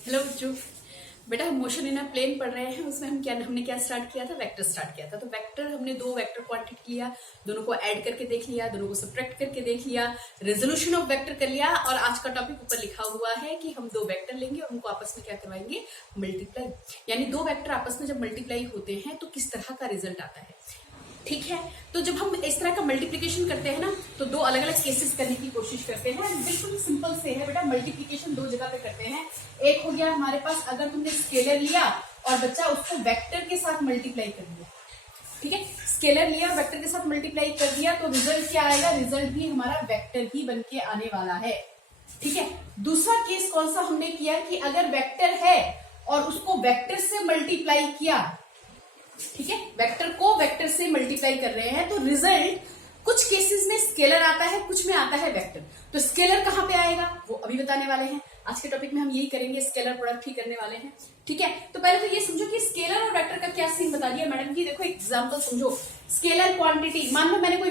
Hello बच्चों। बेटा हम मोशन इन अ प्लेन पढ़ रहे हैं। उसमें हमने क्या स्टार्ट किया था? वेक्टर स्टार्ट किया था। तो वेक्टर हमने दो वेक्टर क्वांटिटी लिया, दोनों को ऐड करके देख लिया, दोनों को सब्ट्रैक्ट करके देख लिया, रेजोल्यूशन ऑफ वेक्टर कर लिया। और आज का टॉपिक ऊपर लिखा हुआ है कि हम दो वेक्टर लेंगे और उनको आपस में क्या करवाएंगे? मल्टीप्लाई। यानी दो वेक्टर आपस में जब मल्टीप्लाई होते हैं तो किस तरह का रिजल्ट आता है। ठीक है, तो जब हम इस तरह का मल्टीप्लिकेशन करते हैं ना तो दो अलग अलग केसेस करने की कोशिश करते हैं। बिल्कुल सिंपल से है बेटा, मल्टीप्लिकेशन दो जगह पे करते हैं। एक हो गया हमारे पास, अगर तुमने स्केलर लिया और बच्चा उसको वेक्टर के साथ मल्टीप्लाई कर दिया। ठीक है, स्केलर लिया वेक्टर के साथ मल्टीप्लाई कर दिया तो रिजल्ट क्या आएगा? रिजल्ट भी हमारा वेक्टर ही बन के आने वाला है। ठीक है, दूसरा केस कौन सा हमने किया कि अगर वेक्टर है और उसको वेक्टर से मल्टीप्लाई किया। ठीक है, वेक्टर को वेक्टर से मल्टीप्लाई कर रहे हैं तो रिजल्ट कुछ केसेस में स्केलर आता है, कुछ में आता है वेक्टर। तो स्केलर कहां पे आएगा वो अभी बताने वाले हैं। आज के टॉपिक में हम यही करेंगे, स्केलर प्रोडक्ट ही करने वाले हैं। ठीक है, तो पहले तो ये समझो कि स्केलर और वेक्टर का क्या सीन बता दिया मैडम की। देखो एग्जांपल समझो, स्केलर क्वांटिटी, मान लो मैंने कोई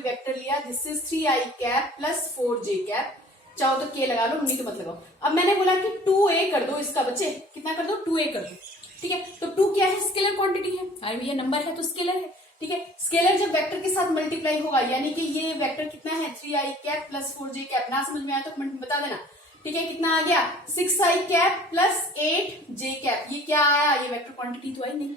वेक्टर लिया, this is 3i cap plus 4j cap. चाहो तो के लगा लो, नहीं तो मत लगाओ। अब मैंने बोला कि 2a कर दो, इसका बच्चे कितना कर दो? 2a कर दो। ठीक है, तो 2 क्या है? स्केलर क्वांटिटी है। अरे ये नंबर है तो स्केलर है। ठीक है, स्केलर जब वेक्टर के साथ मल्टीप्लाई होगा, यानी कि ये वेक्टर कितना है? 3i cap plus 4j cap. ना समझ में आया तो कमेंट में बता देना। ठीक है, कितना आ गया? 6i cap plus 8j cap. ये क्या आया? ये वेक्टर क्वांटिटी तो आई नहीं।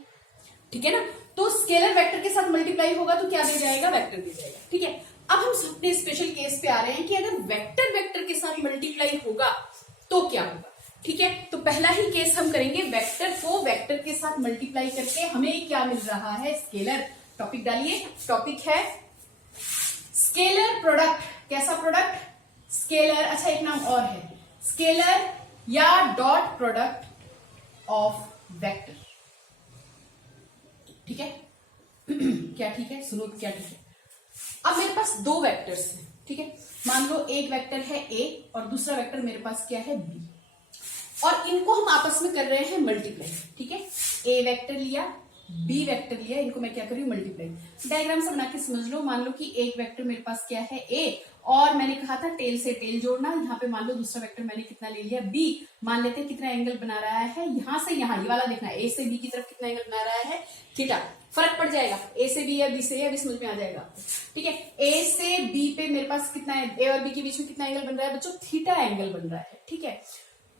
ठीक है ना, तो स्केलर वेक्टर के साथ मल्टीप्लाई होगा तो क्या दे जाएगा? वेक्टर दे जाएगा। ठीक है, अब हम अपने स्पेशल केस पे आ रहे हैं कि अगर वेक्टर वेक्टर के साथ मल्टीप्लाई होगा तो क्या होगा। ठीक है, तो पहला ही केस हम करेंगे, वेक्टर को वेक्टर के साथ मल्टीप्लाई करके हमें क्या मिल रहा है? स्केलर। टॉपिक डालिए, टॉपिक है स्केलर प्रोडक्ट। कैसा प्रोडक्ट? स्केलर। अच्छा एक नाम और है, स्केलर या डॉट प्रोडक्ट ऑफ वेक्टर। ठीक है क्या ठीक है? सुनो क्या ठीक है। अब मेरे पास दो वेक्टर्स हैं। ठीक है, मान लो एक वेक्टर है a और दूसरा वेक्टर मेरे पास क्या है? b, और इनको हम आपस में कर रहे हैं मल्टीप्लाई। ठीक है, a वेक्टर लिया, b वेक्टर लिया, इनको मैं क्या कर रही हूं? मल्टीप्लाई। डायग्राम से बना के समझ लो। मान लो कि एक वेक्टर मेरे पास क्या है? a, और मैंने कहा था टेल से टेल जोड़ना। यहाँ पे मान लो दूसरा वेक्टर मैंने कितना ले लिया? b। मान लेते हैं कितना एंगल बना रहा है यहां से यहां, ये वाला देखना, a से b की तरफ कितना एंगल बना रहा है? थीटा। फर्क पड़ जाएगा a से b या b से a, अभी समझ में आ जाएगा। ठीक है, a से b पे मेरे पास कितना है? a और b के बीच में कितना एंगल बन रहा है बच्चों? थीटा एंगल बन रहा है। ठीक है,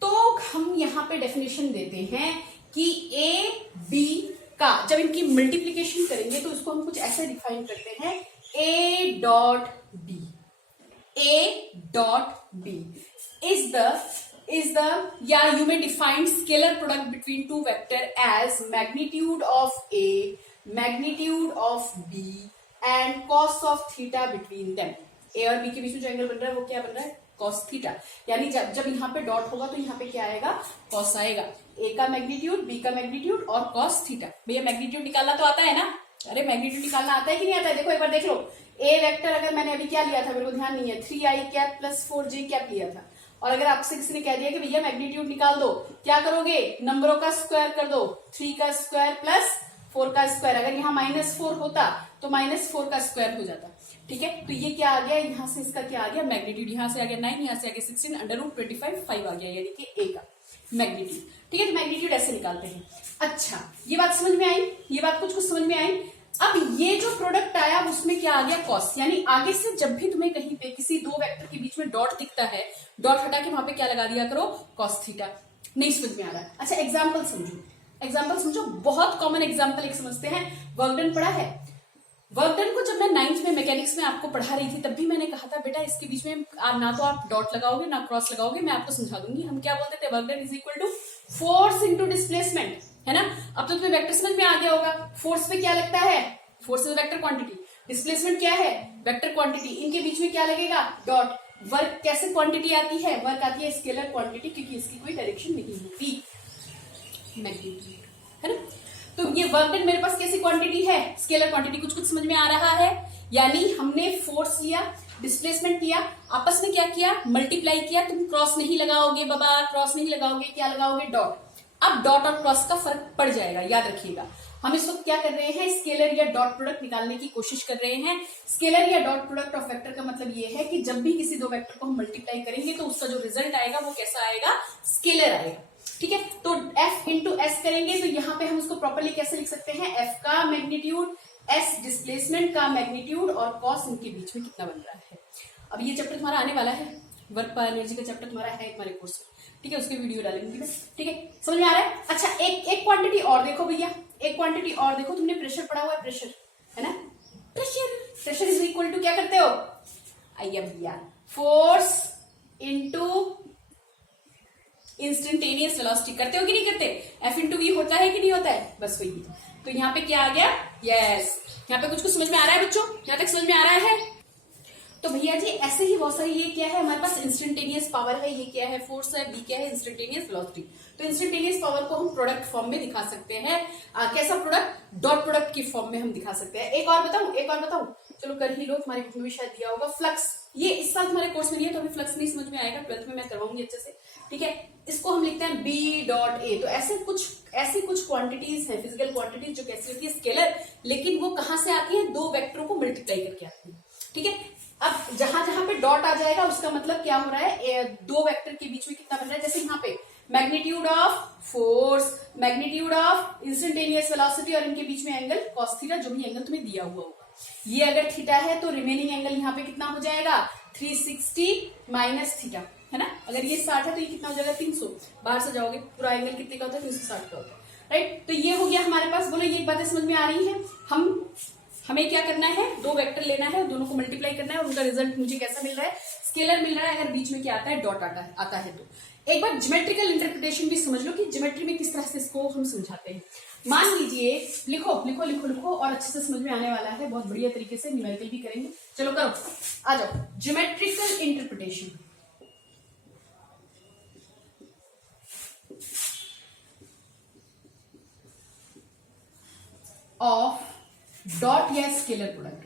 तो हम यहाँ पे डेफिनेशन देते हैं कि a b का जब इनकी मल्टीप्लीकेशन करेंगे तो इसको हम कुछ ऐसे डिफाइन करते हैं, a dot b। a dot b is the yeah, you may define scalar product between two vector as magnitude of a, magnitude of b and cos of theta between them। a और b के बीच में जो angle बन रहा है वो क्या बन रहा है? cos theta. यानी जब यहाँ पे डॉट होगा तो यहाँ पे क्या आएगा? cos आएगा। a का मैग्नीट्यूड, b का मैग्नीट्यूड और cos थीटा। भैया मैग्नीट्यूड निकालना तो आता है ना? अरे मैग्नीट्यूड निकालना आता है कि नहीं आता है? देखो एक बार देख लो, a वेक्टर अगर मैंने अभी क्या लिया था, मेरे को ध्यान नहीं है, 3i cap plus 4j cap लिया था। और अगर आपसे किसी ने कह दिया कि भैया मैग्नीट्यूड निकाल दो, क्या करोगे? नंबरों का स्क्वायर कर दो, 3 का स्क्वायर प्लस 4 का स्क्वायर। अगर यहाँ -4 होता तो -4 का स्क्वायर हो जाता। ठीक है, तो ये क्या आ गया? यहाँ से इसका क्या आ गया? मैग्नीट्यूड। यहाँ से आ गया 9, यहाँ से आ गया 16, √25 5 आ गया, यानी कि a का मैग्नीट्यूड। ठीक है, तो मैग्नीट्यूड ऐसे निकालते हैं। अच्छा, ये बात समझ में आई? ये बात कुछ समझ में आई? अब ये जो प्रोडक्ट आया उसमें क्या आ गया? कॉस। यानी आगे से जब भी तुम्हें कहीं पे किसी दो वेक्टर के बीच में डॉट दिखता है, डॉट हटा के वहां पे क्या लगा दिया करो? Cos theta. नहीं समझ में आ रहा है? अच्छा एग्जाम्पल समझो, एग्जाम्पल समझो। बहुत कॉमन एग्जाम्पल एक समझते हैं। वर्क डन पढ़ा है? वर्क डन को जब मैं 9th में मैकेनिक्स में आपको पढ़ा रही थी तब भी मैंने कहा था बेटा इसके बीच में ना तो आप डॉट लगाओगे ना क्रॉस लगाओगे, मैं आपको समझा दूंगी। हम क्या बोलते थे? Work done is equal to force into displacement, है ना? अब तो तुम्हें वेक्टर समझ में आ गया होगा। फोर्स पे क्या लगता है? Force is vector quantity. Displacement क्या है? Vector quantity. इनके बीच में क्या लगेगा? डॉट। वर्क कैसे क्वांटिटी आती है? वर्क आती है स्केलर क्वांटिटी, क्योंकि इसकी कोई डायरेक्शन नहीं होती, मैग्नीट्यूड, है ना? तो ये वर्क डन मेरे पास कैसी क्वांटिटी है? Scalar quantity. कुछ समझ में आ रहा है? यानी हमने फोर्स लिया, डिस्प्लेसमेंट किया, आपस में क्या किया? मल्टीप्लाई किया। तुम क्रॉस नहीं लगाओगे बाबा, क्रॉस नहीं लगाओगे, क्या लगाओगे? डॉट। अब डॉट और क्रॉस का फर्क पड़ जाएगा, याद रखिएगा। हम इस वक्त क्या कर रहे हैं? स्केलर या डॉट प्रोडक्ट निकालने की कोशिश कर रहे हैं। स्केलर या डॉट प्रोडक्ट ऑफ वेक्टर का मतलब ये है कि जब भी किसी दो वेक्टर को हम मल्टीप्लाई करेंगे तो उसका जो रिजल्ट आएगा वो कैसा आएगा? स्केलर आएगा, ठीक है। तो F इंटू एस करेंगे तो यहाँ पे हम उसको प्रॉपरली कैसे लिख सकते हैं, F का मैग्नीट्यूड, S डिस्प्लेसमेंट का मैग्नीट्यूड और कॉस इनके बीच में कितना बन रहा है। अब ये चैप्टर तुम्हारा आने वाला है, वर्क पर एनर्जी का चैप्टर तुम्हारा है हमारे कोर्स में, ठीक है, उसके वीडियो डालेंगे मैं, ठीक है, समझ में आ रहा है। अच्छा एक क्वांटिटी और देखो भैया, एक क्वांटिटी और देखो, तुमने प्रेशर पढ़ा हुआ है, प्रेशर है ना, प्रेशर इज इक्वल टू क्या करते हो, आइए भैया, फोर्स इनटू इंस्टेंटेनियस वेलोसिटी, करते हो कि नहीं करते, F इंटू वी होता है कि नहीं होता है, बस वही। तो यहाँ पे क्या आ गया, यस, यहाँ पे कुछ समझ में आ रहा है बच्चों, यहाँ तक समझ में आ रहा है। तो भैया जी ऐसे ही बहुत सारी, ये क्या है हमारे पास इंस्टेंटेनियस पावर है, ये क्या है फोर्स है, बी क्या है इंस्टेंटेनियस वेलोसिटी। तो इंस्टेंटेनियस पावर को हम प्रोडक्ट फॉर्म में दिखा सकते हैं, कैसा प्रोडक्ट, डॉट प्रोडक्ट की फॉर्म में हम दिखा सकते हैं। एक और बताऊं, चलो कर ही लो, तुम्हारे बुक में भी शायद दिया होगा, फ्लक्स, ये इस साल तुम्हारे कोर्स में नहीं है तो अभी फ्लक्स नहीं समझ में आएगा, 12th में मैं करवाऊंगी अच्छे से, ठीक है। इसको हम लिखते हैं बी डॉट ए। तो ऐसी कुछ क्वांटिटीज हैं, फिजिकल क्वांटिटीज, जो कैसी होती है, स्केलर, लेकिन वो कहां से आती है, दो वेक्टरों को मल्टीप्लाई करके आती है, ठीक है। अब जहां जहां पे डॉट आ जाएगा उसका मतलब क्या हो रहा है, दो वेक्टर के बीच में कितना बन रहा है, जैसे यहाँ पे magnitude of force, magnitude of instantaneous velocity और इनके बीच में एंगल कॉस थीटा, जो भी एंगल तुम्हें दिया हुआ होगा, ये अगर थीटा है तो रिमेनिंग एंगल यहाँ पे कितना हो जाएगा, 360 माइनस थीटा, है ना। अगर ये 60 है तो ये कितना हो जाएगा, 300, बाहर से जाओगे पूरा एंगल कितने का होता है, 360 का होता है, राइट। तो ये हो गया हमारे पास, बोलो ये बातें समझ में आ रही है। हमें क्या करना है, दो वेक्टर लेना है, दोनों को मल्टीप्लाई करना है और उनका रिजल्ट मुझे कैसा मिल रहा है, स्केलर मिल रहा है। अगर बीच में क्या आता है, डॉट आता है तो एक बार ज्योमेट्रिकल इंटरप्रिटेशन भी समझ लो कि ज्योमेट्री में किस तरह से इसको हम समझाते हैं। मान लीजिए, लिखो लिखो लिखो लिखो और अच्छे से समझ में आने वाला है, बहुत बढ़िया तरीके से, न्यूमेरिकल भी करेंगे, चलो करो, आ जाओ। ज्योमेट्रिकल इंटरप्रिटेशन ऑफ डॉट या स्केलर प्रोडक्ट,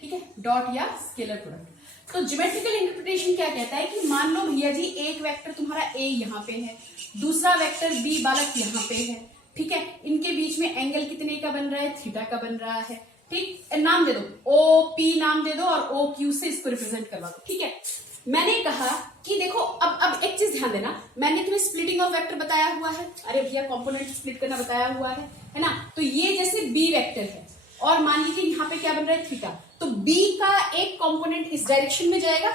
ठीक है, डॉट या स्केलर प्रोडक्ट। तो ज्योमेट्रिकल इंटरप्रिटेशन क्या कहता है कि मान लो भैया जी एक वेक्टर तुम्हारा ए यहाँ पे है, दूसरा वेक्टर बी बालक यहाँ पे है, ठीक है, इनके बीच में एंगल कितने का बन रहा है, थीटा का बन रहा है, ठीक, नाम दे दो, ओ पी नाम दे दो और ओ क्यू से इसको रिप्रेजेंट करवा दो, ठीक है। मैंने कहा कि देखो अब एक चीज ध्यान देना, मैंने तुम्हें स्प्लिटिंग ऑफ वेक्टर बताया हुआ है, अरे भैया कंपोनेंट स्प्लिट करना बताया हुआ है ना। तो ये जैसे बी वेक्टर है और मान लीजिए यहाँ पे क्या बन रहा है, थीटा, तो बी का एक कंपोनेंट इस डायरेक्शन में जाएगा,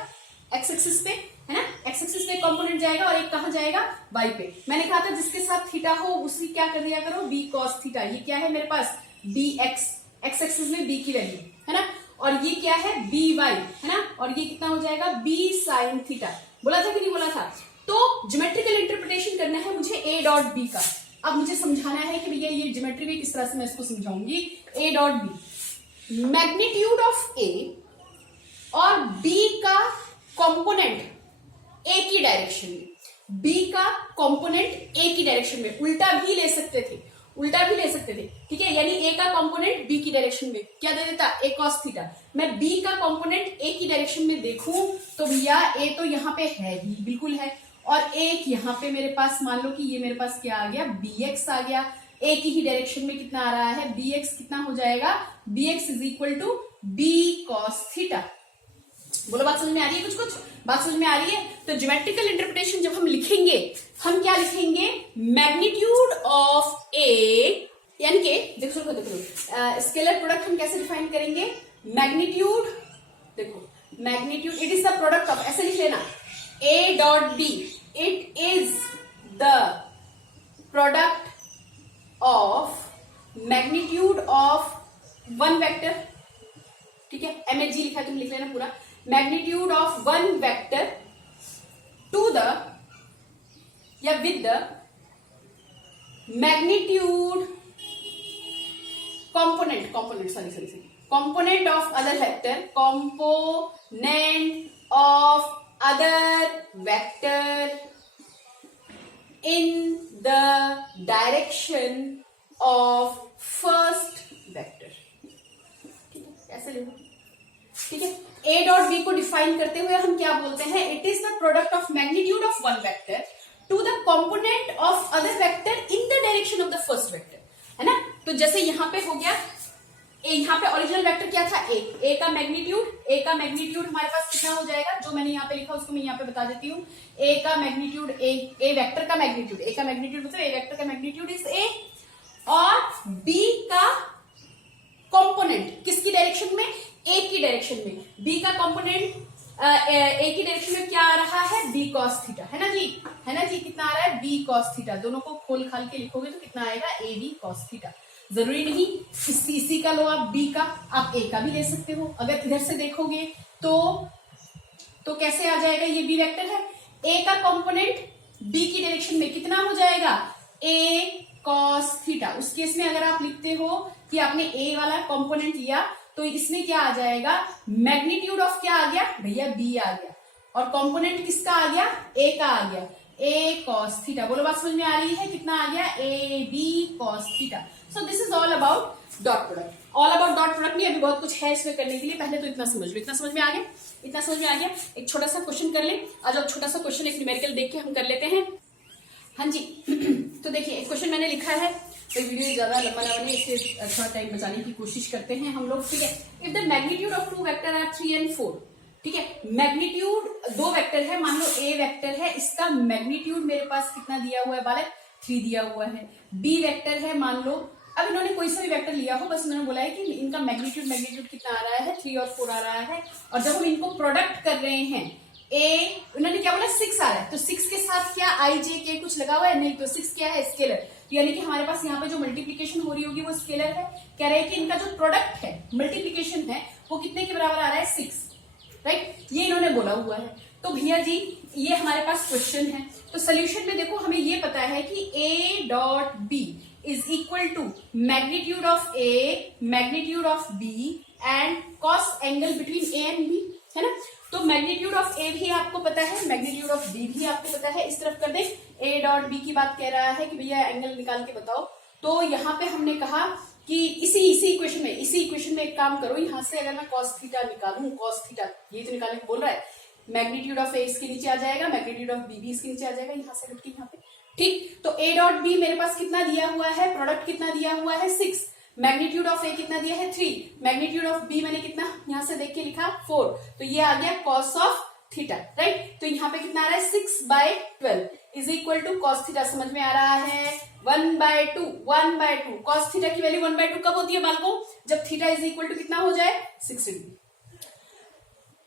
एक्स एक्सिस पे, है ना, एक्स एक्सिस पे कंपोनेंट जाएगा और एक कहां जाएगा, वाई पे। मैंने कहा था जिसके साथ थीटा हो उसकी क्या कर दिया करो, बी कॉस थीटा। ये क्या है मेरे पास, बी एक्स, एक्स एक्सिस में बी की वैल्यू, है ना, और ये क्या है, बी वाई, है ना, और ये कितना हो जाएगा, बी साइन थीटा। बोला था कि नहीं बोला था। तो ज्योमेट्रिकल इंटरप्रिटेशन करना है मुझे ए डॉट बी का। अब मुझे समझाना है कि भैया ये ज्योमेट्री में किस तरह से मैं इसको समझाऊंगी। A dot B, magnitude of A और बी का कंपोनेंट ए की डायरेक्शन में, बी का कंपोनेंट ए की डायरेक्शन में, उल्टा भी ले सकते थे, ठीक है, यानी ए का कंपोनेंट बी की डायरेक्शन में क्या दे देता, ए कॉस थीटा। मैं बी का कंपोनेंट ए की डायरेक्शन में देखूं तो भैया ए तो यहाँ पे है ही, बिल्कुल है, और एक यहाँ पे मेरे पास, मान लो कि ये मेरे पास क्या आ गया, बी एक्स आ गया, ए की ही डायरेक्शन में कितना आ रहा है, बी एक्स कितना हो जाएगा, b x is equal to b cos theta. बोलो बात समझ में आ रही है, कुछ बात समझ में आ रही है। तो ज्योमेट्रिकल इंटरप्रिटेशन जब हम लिखेंगे, हम क्या लिखेंगे, मैग्नीट्यूड ऑफ ए, यानी कि देखो स्केलर प्रोडक्ट हम कैसे डिफाइन करेंगे, मैग्नीट्यूड, देखो magnitude it is the product of, ऐसे लिख लेना, A dot B, it is the product of magnitude of one vector, ठीक है, एमएजी लिखा है, तुम लिख लेना पूरा, magnitude of one vector to the या with the magnitude component of other vector, component of other vector in the direction of first vector। ऐसे लिखो, ठीक है। ए डॉट बी को डिफाइन करते हुए हम क्या बोलते हैं, it is the product of magnitude of one vector to the component of other vector in the direction of the first vector, है ना। तो जैसे यहां पे हो गया यहाँ पे ओरिजिनल वेक्टर क्या था, ए का मैग्नीट्यूड हमारे पास कितना हो जाएगा, जो मैंने यहाँ पे लिखा उसको मैं यहाँ पे बता देती हूँ। ए का मैग्नीट्यूड, ए वेक्टर का मैग्नीट्यूड, ए का मैग्नीट्यूड मतलब ए वेक्टर का मैग्नीट्यूड इज ए, और बी का कंपोनेंट किसकी डायरेक्शन में, ए की डायरेक्शन में, बी का कंपोनेंट ए की डायरेक्शन में क्या आ रहा है, बी कॉस थीटा, है ना जी, है ना जी, कितना आ रहा है, बी कॉस थीटा। दोनों को खोल खाल के लिखोगे तो कितना आएगा, ए बी कॉस थीटा। जरूरी नहीं इसी का लो आप बी का, आप ए का भी ले सकते हो। अगर इधर से देखोगे तो कैसे आ जाएगा, ये बी वेक्टर है, ए का कंपोनेंट बी की डायरेक्शन में कितना हो जाएगा, ए कॉस थीटा। उस केस में अगर आप लिखते हो कि आपने ए वाला कंपोनेंट लिया तो इसमें क्या आ जाएगा, मैग्नीट्यूड ऑफ क्या आ गया भैया, बी आ गया, और कंपोनेंट किसका आ गया, ए का आ गया, ए कॉस थीटा। बोलो बात समझ में आ रही है, कितना आ गया, a b cos theta. So this is all about dot product. All about dot product नहीं, अभी बहुत कुछ है इसमें करने के लिए, पहले तो इतना समझ लो। इतना समझ में आ गया, इतना समझ में आ गया। एक छोटा सा क्वेश्चन कर ले, आज अब छोटा सा क्वेश्चन एक न्यूमेरिकल देख के हम कर लेते हैं। हाँ जी तो देखिए एक क्वेश्चन मैंने लिखा है, तो वीडियो ज्यादा लंबा ना बने, इससे थोड़ा टाइम बचाने की कोशिश करते हैं हम लोग, ठीक है। If the magnitude of two vector are 3 and 4, ठीक है, मैग्नीट्यूड दो वेक्टर है, मान लो ए वेक्टर है, इसका मैग्नीट्यूड मेरे पास कितना दिया हुआ है बालक, 3 दिया हुआ है। बी वेक्टर है, मान लो अब इन्होंने कोई सा भी वेक्टर लिया हो, बस उन्होंने बोला है कि इनका मैग्नीट्यूड कितना आ रहा है, 3 और 4 आ रहा है, और जब हम इनको प्रोडक्ट कर रहे हैं, ए उन्होंने क्या बोला, 6 आ रहा है, तो 6 के साथ क्या आई जे के कुछ लगा हुआ है, नहीं, तो 6 क्या है, स्केलर, यानी कि हमारे पास यहाँ पे जो मल्टीप्लीकेशन हो रही होगी वो स्केलर है। कह रहे हैं कि इनका जो प्रोडक्ट है, मल्टीप्लीकेशन है, वो कितने के बराबर आ रहा है, 6, राइट, ये इन्होंने बोला हुआ है। तो भैया जी ये हमारे पास क्वेश्चन है, तो सोल्यूशन में देखो हमें ये पता है कि a dot b is equal to magnitude of A, magnitude of b and cos angle between a and b, है ना। तो मैग्नीट्यूड ऑफ ए भी आपको पता है, मैग्नीट्यूड ऑफ बी भी आपको पता है। इस तरफ कर दे, ए डॉट बी की बात कह रहा है कि भैया एंगल निकाल के बताओ, तो यहाँ पे हमने कहा कि इसी इक्वेशन में एक काम करो, यहाँ से अगर मैं cos थीटा निकालूं, cos थीटा ये तो निकालने को बोल रहा है, मैग्नीट्यूड ऑफ ए इसके नीचे आ जाएगा, मैग्नीट्यूड ऑफ बी भी इसके नीचे आ जाएगा, यहाँ से हटके यहाँ पे, ठीक। तो ए डॉट बी मेरे पास कितना दिया हुआ है, प्रोडक्ट कितना दिया हुआ है, 6, मैग्नीट्यूड ऑफ ए कितना दिया है, 3, मैग्नीट्यूड ऑफ बी मैंने कितना यहां से देख के लिखा 4, तो ये आ गया cos ऑफ थीटा, राइट। तो यहाँ पे कितना आ रहा है, 6/12 is equal to cos theta, समझ में आ रहा है, 1/2 cos थीटा की वैल्यू 1/2 कब होती है बालकों, जब थीटा इज इक्वल टू कितना हो जाए, 60 डिग्री।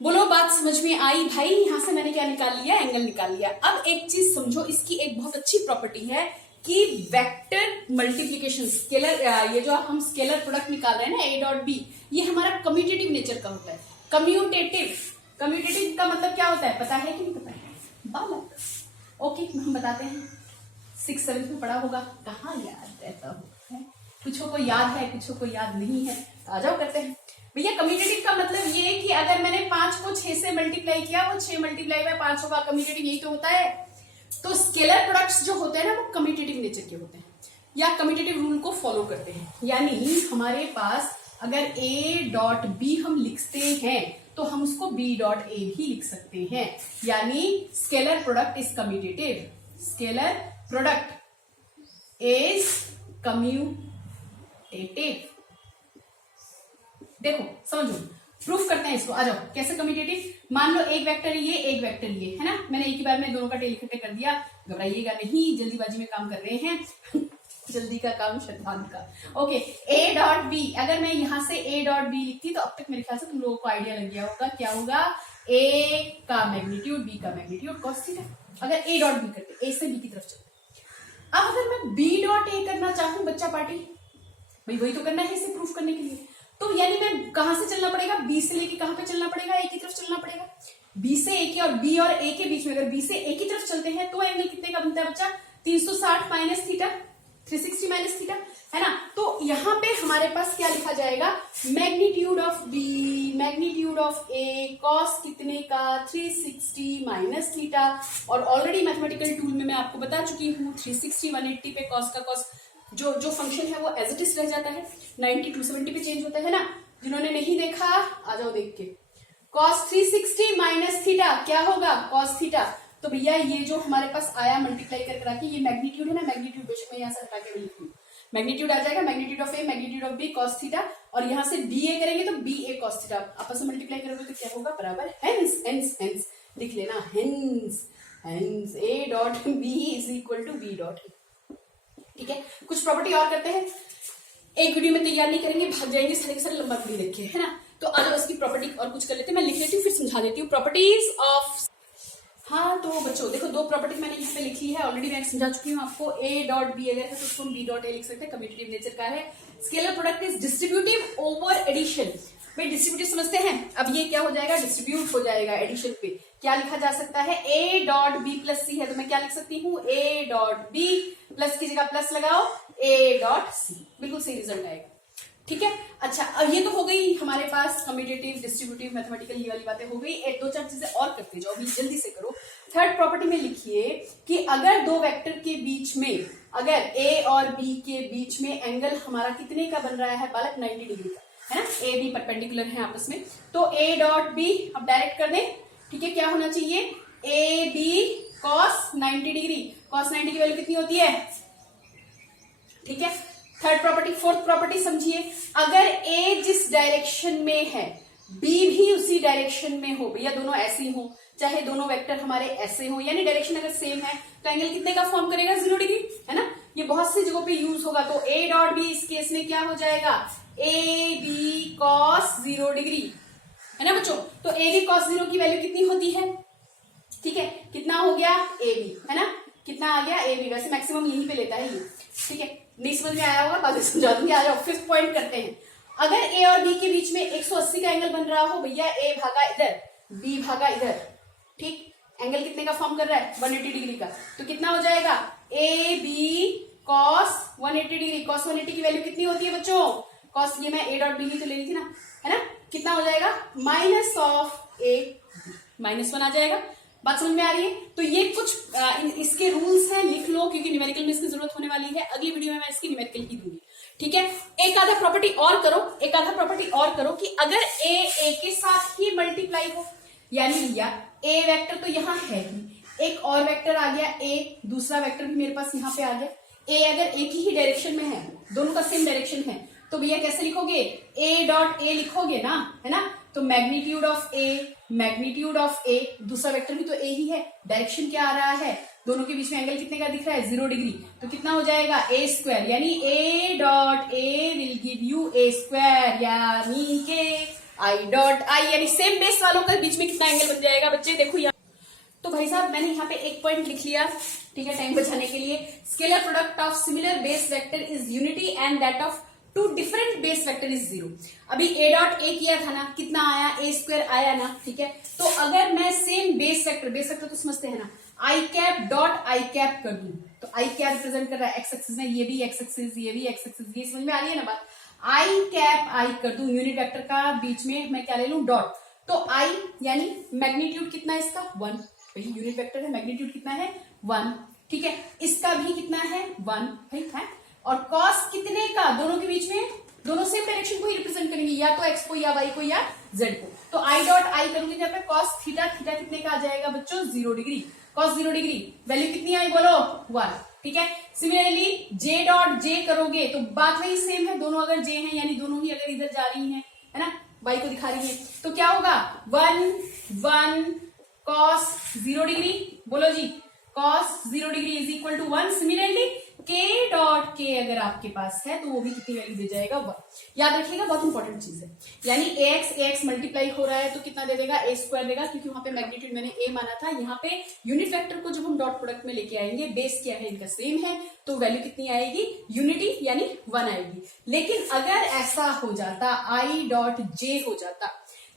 बोलो बात समझ में आई भाई, यहां से मैंने क्या निकाल लिया, एंगल निकाल लिया। अब एक चीज समझो, इसकी एक बहुत अच्छी प्रॉपर्टी है कि वेक्टर मल्टीप्लीकेशन, स्केलर, ये जो हम स्केलर प्रोडक्ट निकाल रहे हैं ना, ए डॉट बी, ये हमारा कम्यूटेटिव नेचर का होता है। कम्यूटेटिव का मतलब क्या होता है, पता है कि नहीं पता है बालक, ओके हम बताते हैं, 6-7 में पढ़ा होगा, कहाँ याद रहता हो, कुछों को याद है कुछों को याद नहीं है, आ जाओ करते हैं भैया। कम्यूटेटिव का मतलब ये कि अगर मैंने 5 को 6 से मल्टीप्लाई किया, वो 6 मल्टीप्लाई बाय 5 होगा, कम्यूटेटिव यही तो होता है। तो स्केलर प्रोडक्ट्स जो होते हैं ना, वो कम्यूटेटिव नेचर के होते हैं, या कम्यूटेटिव रूल को फॉलो करते हैं। यानी हमारे पास अगर ए डॉट बी हम लिखते हैं तो हम उसको बी डॉट ए भी लिख सकते हैं, यानी scalar product is commutative, scalar product is commutative. देखो समझो, प्रूफ करते हैं इसको, आ जाओ। कैसे कम्यूटेटिव, मान लो एक वेक्टर ये, एक वेक्टर ये, है ना, मैंने एक ही बार में दोनों का टेल इकट्ठे कर दिया, घबराइएगा नहीं, जल्दीबाजी में काम कर रहे हैं जल्दी का काम शैतान का। ओके, ए डॉट बी, अगर मैं यहां से ए डॉट बी लिखती तो अब तक मेरे ख्याल से तुम लोगों को आइडिया लग गया होगा क्या होगा, ए का मैग्नीट्यूड, बी का मैग्नीट्यूड cos थीटा। अगर ए डॉट बी करते, ए से बी की तरफ चलते। अब अगर मैं बी डॉट ए करना चाहूं बच्चा पार्टी, भाई वही तो करना है इसे प्रूफ करने के लिए, तो यानी मैं कहां से चलना पड़ेगा, बी से लेके कहां पे चलना पड़ेगा, ए की तरफ चलना पड़ेगा। बी से ए की, और बी और ए के बीच में अगर बी से ए की तरफ चलते हैं तो एंगल कितने का बनता है बच्चा, 360 माइनस थीटा, 360 माइनस थीटा, है ना। तो यहाँ पे हमारे पास क्या लिखा जाएगा, magnitude of b, magnitude of a, cos कितने का, 360 माइनस थीटा, और ऑलरेडी मैथमेटिकल टूल में मैं आपको बता चुकी हूँ 360 180 पे कॉस का कॉस जो फंक्शन है वो एज इट इज रह जाता है, 90 270 पे चेंज होता है ना। जिन्होंने नहीं देखा आ जाओ देख के, cos 360 माइनस थीटा क्या होगा, cos थीटा। तो भैया ये जो हमारे पास आया मल्टीप्लाई कर करा के, ये मैग्नीट्यूड है ना, मैग्नीट्यूड बेशक मैं यहाँ से हटा के लिख लूँ, मैग्नीट्यूड आ जाएगा, magnitude of A magnitude of b cos theta, और यहां से बी ए करेंगे तो बी ए कॉस थीटा, आपस में मल्टीप्लाई करोगे तो क्या होगा, बराबर हेंस हेंस हेंस, लिख लेना hence hence a dot b is equal to b dot a. ठीक है, कुछ प्रॉपर्टी और करते हैं, एक वीडियो में तैयार नहीं करेंगे, भाग जाएंगे सारे के सारे, लंबा वीडियो देखिए, है ना। तो आज उसकी प्रॉपर्टी और कुछ कर लेते हैं, मैं लिख लेती हूँ फिर समझा देती हूँ प्रॉपर्टीज ऑफ। हाँ तो बच्चों देखो, दो प्रॉपर्टी मैंने यहाँ पे लिखी है, ऑलरेडी मैं समझा चुकी हूँ आपको। ए डॉट बी अगर है तो उसको हम बी डॉट ए लिख सकते हैं, कम्यूटेटिव नेचर का है। Scalar product is distributive over addition, भाई डिस्ट्रीब्यूटिव समझते हैं, अब ये क्या हो जाएगा, डिस्ट्रीब्यूट हो जाएगा एडिशन पे। क्या लिखा जा सकता है, ए डॉट बी प्लस सी है तो मैं क्या लिख सकती हूँ, ए डॉट बी प्लस की जगह प्लस लगाओ ए डॉट सी, बिल्कुल सही रिजल्ट आएगा। ठीक है, अच्छा अब ये तो हो गई हमारे पास कम्यूटेटिव डिस्ट्रीब्यूटिव मैथमेटिकल ये वाली बातें हो गई। एक दो चार चीजें और करते जाओ, अभी जल्दी से करो। थर्ड प्रॉपर्टी में लिखिए कि अगर दो वेक्टर के बीच में, अगर ए और बी के बीच में एंगल हमारा कितने का बन रहा है बालक, 90 डिग्री का, है ना, ए बी परपेंडिकुलर है आपस में, तो ए डॉट बी अब डायरेक्ट कर दें। ठीक है, क्या होना चाहिए, a b cos 90 degree, cos 90 की वैल्यू कितनी होती है। ठीक है, थर्ड प्रॉपर्टी। फोर्थ प्रॉपर्टी समझिए, अगर ए जिस डायरेक्शन में है बी भी उसी डायरेक्शन में हो, भैया दोनों ऐसे ही हो, चाहे दोनों वेक्टर हमारे ऐसे हो, यानी डायरेक्शन अगर सेम है तो एंगल कितने का फॉर्म करेगा, 0 डिग्री, है ना। ये बहुत सी जगहों पे यूज होगा, तो ए डॉट बी इस केस में क्या हो जाएगा, ए बी कॉस 0 डिग्री, है ना बच्चों। तो ए बी कॉस 0 की वैल्यू कितनी होती है, ठीक है, कितना हो गया ए बी, है ना, कितना आ गया ए बी, वैसे मैक्सिमम यहीं पे लेता है ये। ठीक है, नहीं समझ में आया होगा, बाद में समझा दूंगी। आ जाओ फिफ्थ पॉइंट करते हैं। अगर ए और बी के बीच में 180 का एंगल बन रहा हो, भैया ए भागा इधर बी भागा इधर, ठीक, एंगल कितने का फॉर्म कर रहा है, 180 डिग्री का, तो कितना हो जाएगा, a b cos 180 degree. Cos 180 की वैल्यू कितनी होती है बच्चों, कॉस, ये मैं ए डॉट बी ही तो ले ली थी ना, है ना, कितना हो जाएगा, माइनस ऑफ ए, -1 आ जाएगा। बात समझ में आ रही है। तो ये कुछ इसके रूल्स हैं, लिख लो, क्योंकि न्यूमेरिकल में इसकी जरूरत होने वाली है, अगली वीडियो में मैं इसकी न्यूमेरिकल ही दूंगी। ठीक है, एक आधा प्रॉपर्टी और करो, एक आधा प्रॉपर्टी और करो कि अगर ए के साथ ही मल्टीप्लाई हो, यानी भैया ए वेक्टर तो यहाँ है ही, एक और वेक्टर आ गया ए, दूसरा वेक्टर भी मेरे पास यहाँ पे आ गया, ए अगर एक ही डायरेक्शन में है, दोनों का सेम डायरेक्शन है, तो भैया कैसे लिखोगे, ए डॉट ए लिखोगे ना, है ना। तो magnitude of A, magnitude of A, दूसरा वेक्टर भी तो ए ही है, डायरेक्शन क्या आ रहा है, दोनों के बीच में एंगल कितने का दिख रहा है, 0 डिग्री, तो कितना हो जाएगा ए स्क्वायर, यानी ए dot A will give U A square, यानी के आई डॉट आई, यानी सेम बेस वालों के बीच में कितना एंगल बन जाएगा बच्चे, देखो यहाँ। तो भाई साहब मैंने यहाँ पे एक पॉइंट लिख लिया, ठीक है, टाइम बचाने के लिए। Scalar product of similar base vector is unity and that of two different base vector is 0। अभी ए डॉट ए किया था ना, कितना आया, ए स्क्वायर आया ना, ठीक है। तो अगर मैं सेम बेस वेक्टर तो समझते हैं ना, आई कैप डॉट आई कैप कर दूं, तो आई क्या रिप्रेजेंट कर रहा है, एक्स एक्सिस में, ये भी एक्स एक्सिस, ये भी एक्स एक्सिस, ये समझ में आ रही है ना बात। आई कैप आई कर दूं, यूनिट वेक्टर का बीच में मैं क्या ले लूं, डॉट, तो आई यानी मैग्नीट्यूड कितना है इसका, 1, वही यूनिट वेक्टर है, मैग्नीट्यूड कितना है 1, ठीक है, इसका भी कितना है 1, भाई है। और कॉस कितने का, दोनों के बीच में, दोनों सेम डायरेक्शन को ही रिप्रेजेंट करेंगे, या तो एक्स को या वाई को या जेड को। तो आई डॉट आई करूंगी जब पे कॉस थीटा, थीटा कितने का आ जाएगा बच्चों, 0 डिग्री, कॉस 0 डिग्री, वैल्यू कितनी आई बोलो 1, ठीक है। सिमिलरली जे डॉट जे करोगे तो बात वही सेम है, दोनों अगर जे हैं यानी दोनों ही अगर इधर जा रही हैं, है ना, वाई को दिखा रही है, तो क्या होगा 1 कॉस 0 डिग्री, बोलो जी, cos 0 degree is equal to 1। Similarly K dot K अगर आपके पास है तो वो भी कितनी वैल्यू दे जाएगा 1। याद रखिएगा, बहुत इंपॉर्टेंट चीज है, यानी एक्स मल्टीप्लाई हो रहा है तो कितना दे देगा, ए स्क्वायर देगा, क्योंकि वहां पे मैग्नीट्यूड मैंने ए माना था। यहाँ पे यूनिट वेक्टर को जब हम डॉट प्रोडक्ट में लेके आएंगे, बेस क्या है इनका सेम है, तो वैल्यू कितनी आएगी, यूनिटी यानी 1 आएगी। लेकिन अगर ऐसा हो जाता, आई डॉट जे हो जाता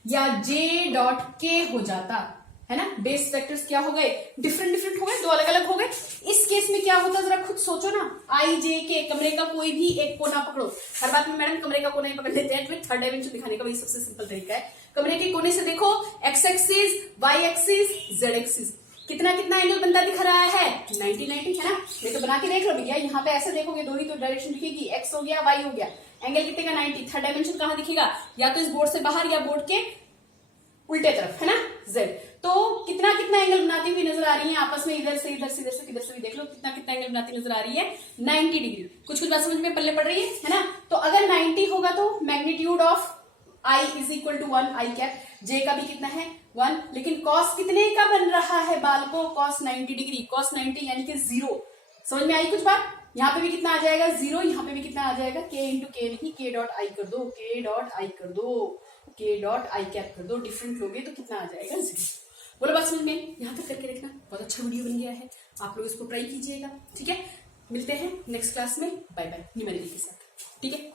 या जे डॉट के हो जाता, है ना, बेस वेक्टर्स क्या हो गए, डिफरेंट हो गए, दो अलग अलग हो गए। इस केस में क्या होता जरा खुद सोचो ना, आई जे के, कमरे का कोई भी एक कोना पकड़ो, हर बात में मैडम कमरे का कोना ही पकड़ लेते हैं, थर्ड डायमेंशन दिखाने का वही सबसे सिंपल तरीका है। कमरे के कोने से देखो, x axis, y axis, z axis, कितना कितना एंगल बनता दिख रहा है, 90 है ना। नहीं तो बना के देख लो भैया, यहाँ पे ऐसे देखोगे, दो ही तो डायरेक्शन दिखेगी, एक्स हो गया वाई हो गया, एंगल कितने का 90, थर्ड डायमेंशन कहाँ दिखेगा, या तो इस बोर्ड से बाहर या बोर्ड के उल्टे तरफ, है ना, जेड। तो कितना कितना एंगल बनाती हुई नजर आ रही है आपस में, इधर से इधर से इधर से किधर से भी देख लो कितना कितना एंगल बनाती नजर आ रही है, 90 डिग्री। कुछ कुछ बात समझ में पल्ले पड़ रही है ना। तो अगर 90 होगा तो magnitude of I is equal to 1 I cap, J का भी कितना है 1, लेकिन कॉस कितने का बन रहा है बाल को, कॉस 90 डिग्री, कॉस 90 यानी कि 0। समझ में आई कुछ बात। यहाँ पे भी कितना आ जाएगा 0, यहाँ पे भी कितना आ जाएगा k इंटू के नहीं, k डॉट आई कर दो, k डॉट आई कर दो, k डॉट आई कैप कर दो, डिफरेंट लोगे तो कितना आ जाएगा 0। बोलो बात समझ में, यहाँ तक करके रखना। बहुत अच्छा वीडियो बन गया है, आप लोग इसको ट्राई कीजिएगा। ठीक है, मिलते हैं नेक्स्ट क्लास में, बाय बाय न्यूमेरिकल के साथ। ठीक है।